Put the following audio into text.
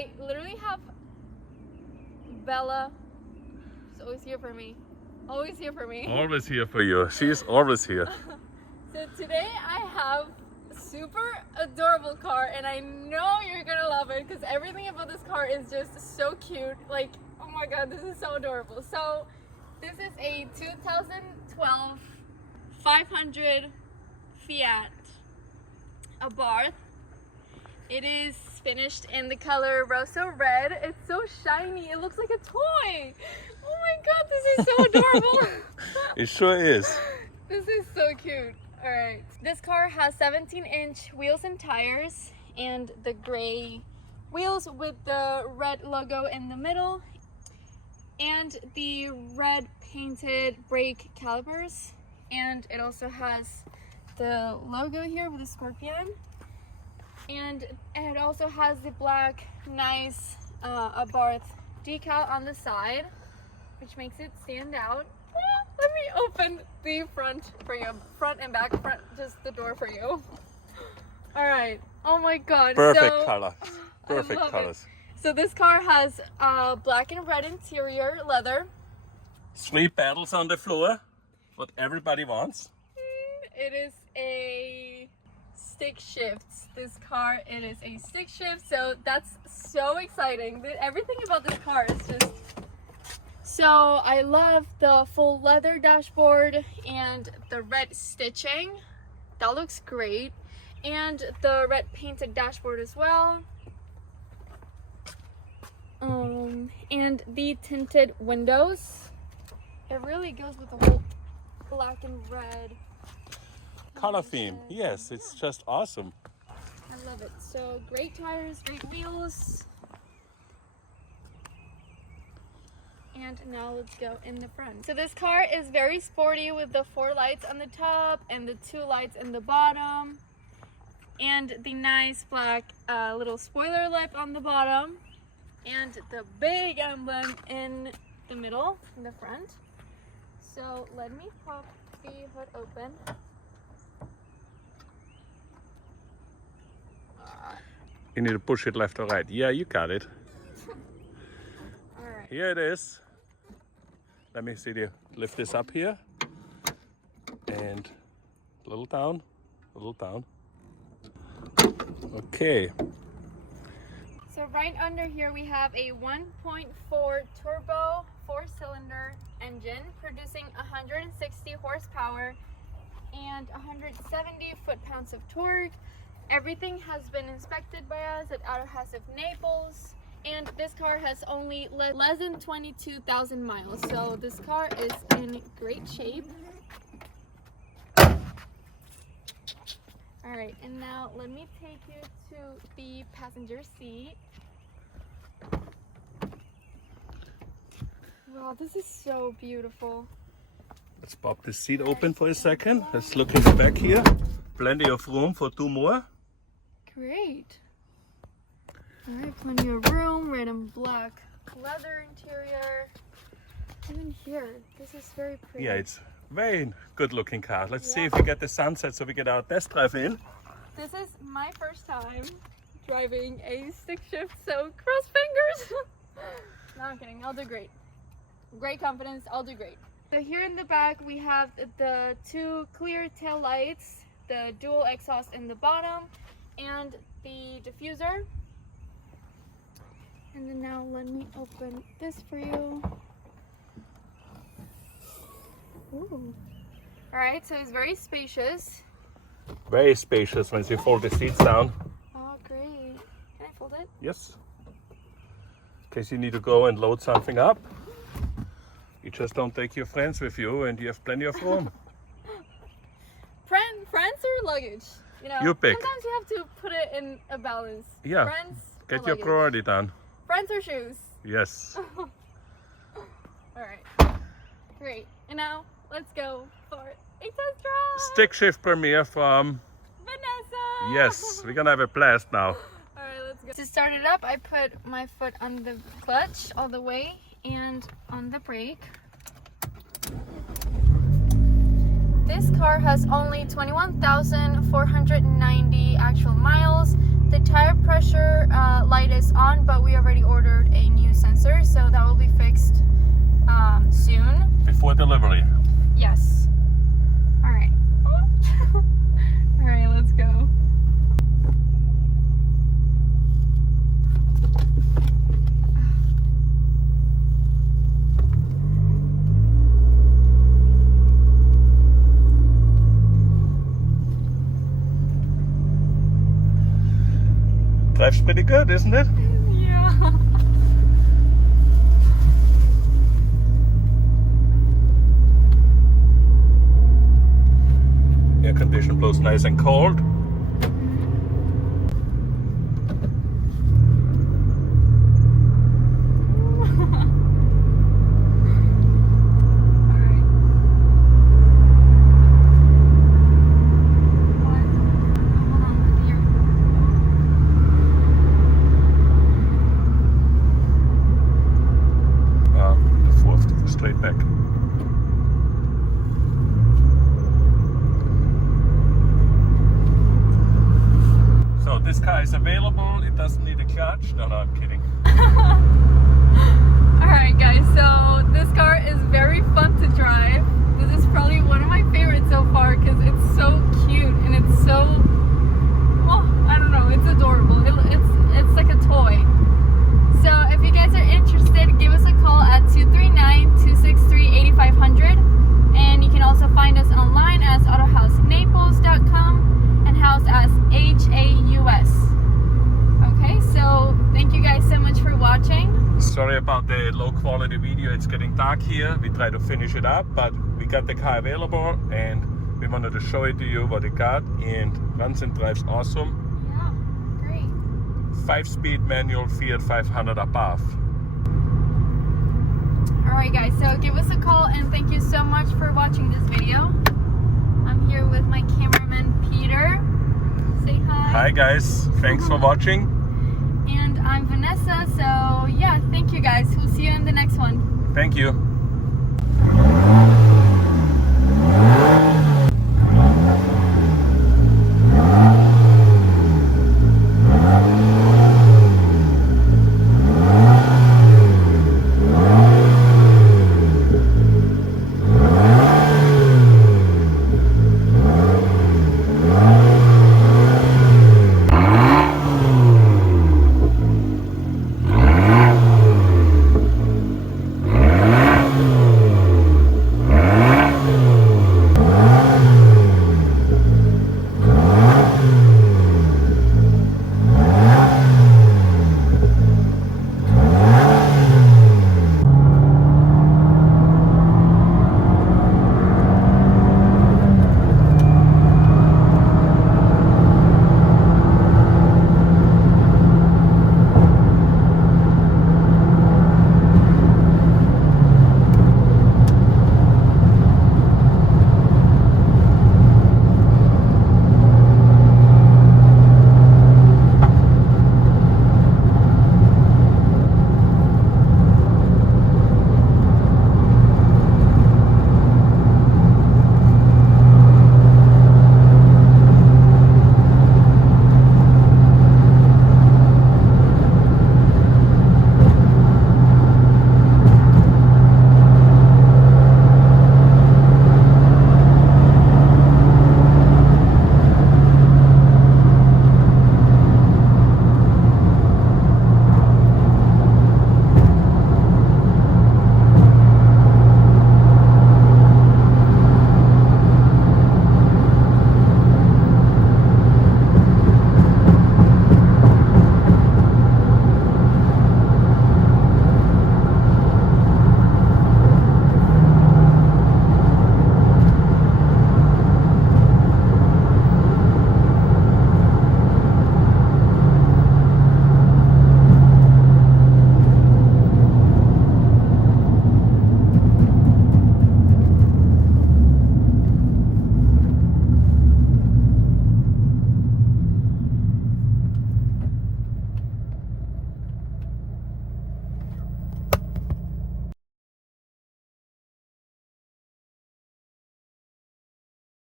I literally have Bella. She's always here for me. Always here for me. Always here for you. She is always here. So today I have a super adorable car, and I know you're gonna love it because everything about this car is just so cute. Like, oh my god, this is so adorable. So this is a 2012 500 Fiat Abarth. It is finished in the color Rosso red. It's so shiny. It looks like a toy. Oh my god, this is so adorable. It sure is. This is so cute. All right. This car has 17-inch wheels and tires and the gray wheels with the red logo in the middle and the red painted brake calipers. And it also has the logo here with the scorpion. And it also has the black, nice Abarth decal on the side, which makes it stand out. Let me open the front for you. Front and back, just the door for you. All right. Oh my god. Perfect color. Perfect colors. So this car has black and red interior leather. 3 pedals on the floor. What everybody wants. It is a stick shift. This car, it is a stick shift, so that's so exciting. Everything about this car is just so I love the full leather dashboard and the red stitching. That looks great. And the red painted dashboard as well. And the tinted windows. It really goes with the whole black and red Color theme. Yes, it's just awesome. I love it. So great tires, great wheels. And now let's go in the front. So this car is very sporty with the 4 lights on the top and the 2 lights in the bottom. And the nice black little spoiler lip on the bottom. And the big emblem in the middle, in the front. So let me pop the hood open. You need to push it left or right. Yeah, you got it. All right. Here it is. Let me see you lift this up here. And a little down, a little down. Okay. So right under here we have a 1.4 turbo 4-cylinder engine producing 160 horsepower and 170 foot-pounds of torque. Everything has been inspected by us at Autohaus of Naples, and this car has only less than 22,000 miles, so this car is in great shape. All right, and now let me take you to the passenger seat. Wow, this is so beautiful. Let's pop the seat open for a second. Let's look in the back here. Plenty of room for 2 more. Great. All right, plenty of room, red and black leather interior. Even here, this is very pretty. Yeah, it's very good looking car. Let's see if we get the sunset so we get our test drive in. This is my first time driving a stick shift, so cross fingers. No, I'm kidding, I'll do great. Great confidence, I'll do great. So here in the back we have the 2 clear tail lights, the dual exhaust in the bottom, and the diffuser. And then now let me open this for you. Ooh. All right, so it's very spacious. Very spacious once you fold the seats down. Oh, great. Can I fold it? Yes. In case you need to go and load something up. You just don't take your friends with you and you have plenty of room. Friends or luggage? You know, you pick. Sometimes you have to put it in a balance. Yeah. Friends Get or your luggage? priority done. Friends or shoes? Yes. All right. Great. And now let's go for a test drive. Stick shift premiere from Vanessa. Yes, we're gonna have a blast now. All right, let's go. To start it up, I put my foot on the clutch all the way and on the brake. This car has only 21,490 actual miles, The tire pressure light is on, but we already ordered a new sensor, so that will be fixed soon. Before delivery. Yes. All right. All right, let's go. Drives pretty good, isn't it? Yeah. Air condition blows nice and cold. Straight back. So this car is available. It doesn't need a clutch. No, I'm kidding. Alright guys, so this car is very fun to drive. This is probably one of my favorites so far because it's so cute and it's so, well, I don't know, it's adorable. It's like a toy. So if you guys are interested, give us a call at 239-263-8500, and you can also find us online as autohausnaples.com and house as HAUS. Okay, so thank you guys so much for watching. Sorry about the low quality video. It's getting dark here. We try to finish it up, but we got the car available and we wanted to show it to you what it got, and runs and drives awesome. 5-speed manual Fiat 500 Abarth. Alright guys, so give us a call and thank you so much for watching this video. I'm here with my cameraman Peter. Say hi. Hi guys, thanks for watching. And I'm Vanessa, so yeah, thank you guys. We'll see you in the next one. Thank you.